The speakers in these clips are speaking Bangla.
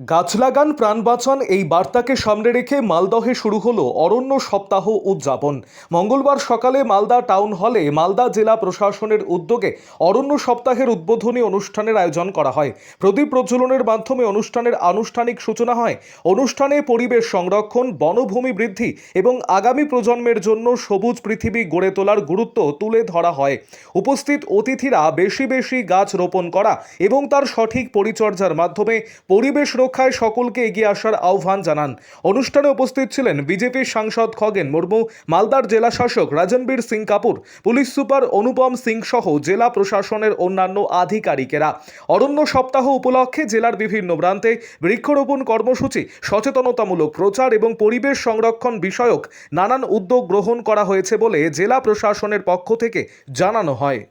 গাছ লাগান প্রাণ বাঁচান এই বার্তাকে সামনে রেখে মালদহে শুরু হলো অরণ্য সপ্তাহ উদযাপন। মঙ্গলবার সকালে মালদা টাউন হলে মালদা জেলা প্রশাসনের উদ্যোগে অরণ্য সপ্তাহের উদ্বোধনী অনুষ্ঠানের আয়োজন করা হয়। প্রদীপ প্রজ্বলনের মাধ্যমে অনুষ্ঠানের আনুষ্ঠানিক সূচনা হয়। অনুষ্ঠানে পরিবেশ সংরক্ষণ, বনভূমি বৃদ্ধি এবং আগামী প্রজন্মের জন্য সবুজ পৃথিবী গড়ে তোলার গুরুত্ব তুলে ধরা হয়। উপস্থিত অতিথিরা বেশি বেশি গাছ রোপণ করা এবং তার সঠিক পরিচর্যার মাধ্যমে পরিবেশ রক্ষায় সকলকে এগিয়ে আসার আহ্বান জানান। অনুষ্ঠানে উপস্থিত ছিলেন বিজেপির সাংসদ খগেন মুর্মু, মালদার জেলা শাসক রাজনবীর সিং কাপুর, পুলিশ সুপার অনুপম সিং সহ জেলা প্রশাসনের অন্যান্য আধিকারিকেরা। অরণ্য সপ্তাহ উপলক্ষে জেলার বিভিন্ন প্রান্তে বৃক্ষরোপণ কর্মসূচি, সচেতনতামূলক প্রচার এবং পরিবেশ সংরক্ষণ বিষয়ক নানান উদ্যোগ গ্রহণ করা হয়েছে বলে জেলা প্রশাসনের পক্ষ থেকে জানানো হয়।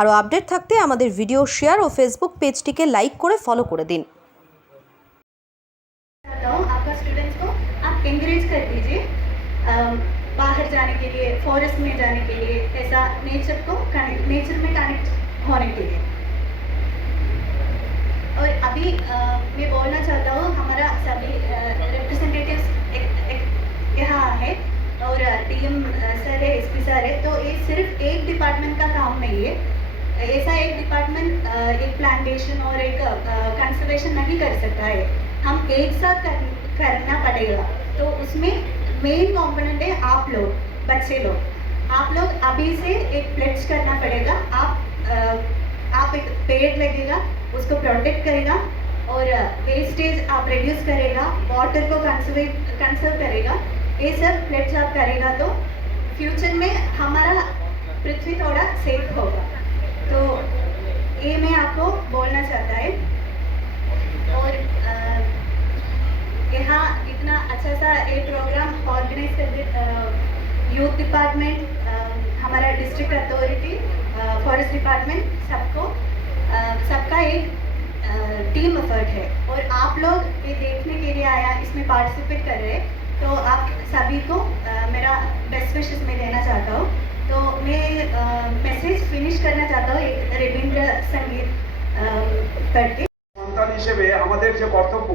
আরও আপডেট থাকতে আমাদের ভিডিও শেয়ার ও ফেসবুক পেজটিকে লাইক করে ফলো করে দিন। आपका स्टूडेंट्स को आप एंकरेज कर दीजिए बाहर जाने के लिए, फॉरेस्ट में जाने के लिए, ऐसा नेचर में कनेक्ट होने के लिए। और अभी मैं बोलना चाहता हूँ, हमारा सभी रिप्रेजेंटेटिव्स यहाँ है और डीएम सर है, एसपी सर है, तो ये सिर्फ एक डिपार्टमेंट का काम नहीं है। ऐसा एक डिपार्टमेंट एक प्लांटेशन और एक कंजर्वेशन नहीं कर सकता है, हम एक साथ करना पड़ेगा। तो उसमें मेन कंपोनेंट है आप लोग, बच्चे लोग। आप लोग अभी से एक प्लेज करना पड़ेगा। आप एक पेड़ लगेगा, उसको प्रोटेक्ट करेगा और वेस्टेज आप रिड्यूस करेगा, वाटर को कंसर्व करेगा। ये सब प्लेज आप करेगा तो फ्यूचर में हमारा पृथ्वी थोड़ा सेफ होगा। तो ये मैं आपको बोलना चाहता है। और यहाँ इतना अच्छा सा ये प्रोग्राम ऑर्गेनाइज कर यूथ डिपार्टमेंट, हमारा डिस्ट्रिक्ट अथॉरिटी, फॉरेस्ट डिपार्टमेंट, सबका एक टीम एफर्ट है। और आप लोग ये देखने के लिए आया, इसमें पार्टिसिपेट कर रहे हैं, तो आप सभी को मेरा बेस्ट विशेस में देना चाहता हूँ। तो मैं मैसेज फिनिश करना चाहता हूँ रविंद्र संगीत करके। সন্তান হিসেবে আমাদের যে কর্তব্য,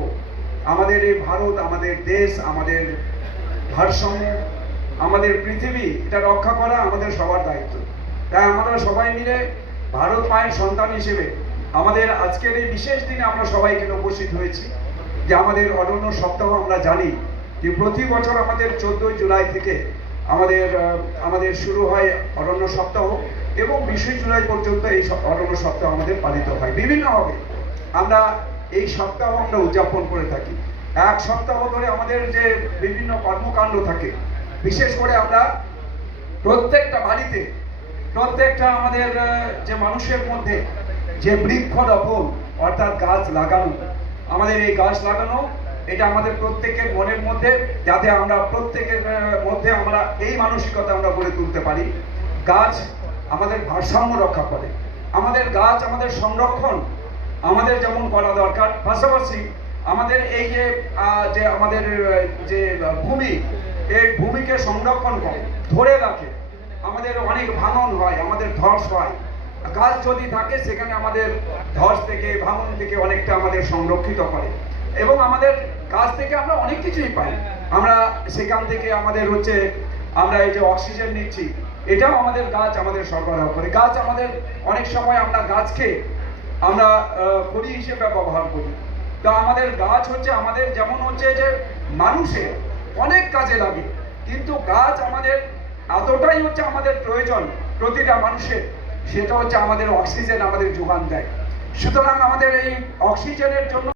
আমাদের এই ভারত, আমাদের দেশ, আমাদের ভারসাম্য, আমাদের পৃথিবী, এটা রক্ষা করা আমাদের সবার দায়িত্ব। তাই আমরা সবাই মিলে ভারত মায়ের সন্তান হিসেবে আমাদের আজকের এই বিশেষ দিনে আমরা সবাই এখানে উপস্থিত হয়েছি। যে আমাদের অরণ্য সপ্তাহ, আমরা জানি যে প্রতি বছর আমাদের 14 জুলাই থেকে আমাদের শুরু হয় অরণ্য সপ্তাহ এবং 20 জুলাই পর্যন্ত এই অরণ্য সপ্তাহ আমাদের পালিত হয় বিভিন্নভাবে। আমরা এই সপ্তাহ আমরা উদযাপন করে থাকি। এক সপ্তাহ ধরে আমাদের যে বিভিন্ন কর্মকাণ্ড থাকে, বিশেষ করে আমরা প্রত্যেকটা বাড়িতে, প্রত্যেকটা আমাদের যে মানুষের মধ্যে যে বৃক্ষরোপণ অর্থাৎ গাছ লাগানো, আমাদের এই গাছ লাগানো এটা আমাদের প্রত্যেকের মনের মধ্যে, যাতে আমরা প্রত্যেকের মধ্যে আমরা এই মানসিকতা আমরা গড়ে তুলতে পারি। গাছ আমাদের ভারসাম্য রক্ষা করে, আমাদের গাছ আমাদের সংরক্ষণ আমাদের যেমন করা দরকার, পাশাপাশি আমাদের এই যে আমাদের যে ভূমি, এই ভূমিকে সংরক্ষণ করে ধরে রাখে। আমাদের অনেক ভাঙন হয়, আমাদের ধস হয়, গাছ যদি থাকে সেখানে আমাদের ধস থেকে, ভাঙন থেকে অনেকটা আমাদের সংরক্ষিত করে এবং আমাদের গাছ থেকে আমরা অনেক কিছুই পাই। আমরা সেখান থেকে আমাদের আমরা এই যে অক্সিজেন নিচ্ছি, এটাও আমাদের গাছ আমাদের সরবরাহ করে। গাছ আমাদের অনেক সময় আমরা গাছকে আমরা খড়ি হিসেবে ব্যবহার করি। তো আমাদের গাছ আমাদের যেমন যে মানুষের অনেক কাজে লাগে, কিন্তু গাছ আমাদের এতটাই আমাদের প্রয়োজন প্রতিটা মানুষের, সেটা আমাদের অক্সিজেন আমাদের যোগান দেয়। সুতরাং আমাদের এই অক্সিজেনের জন্য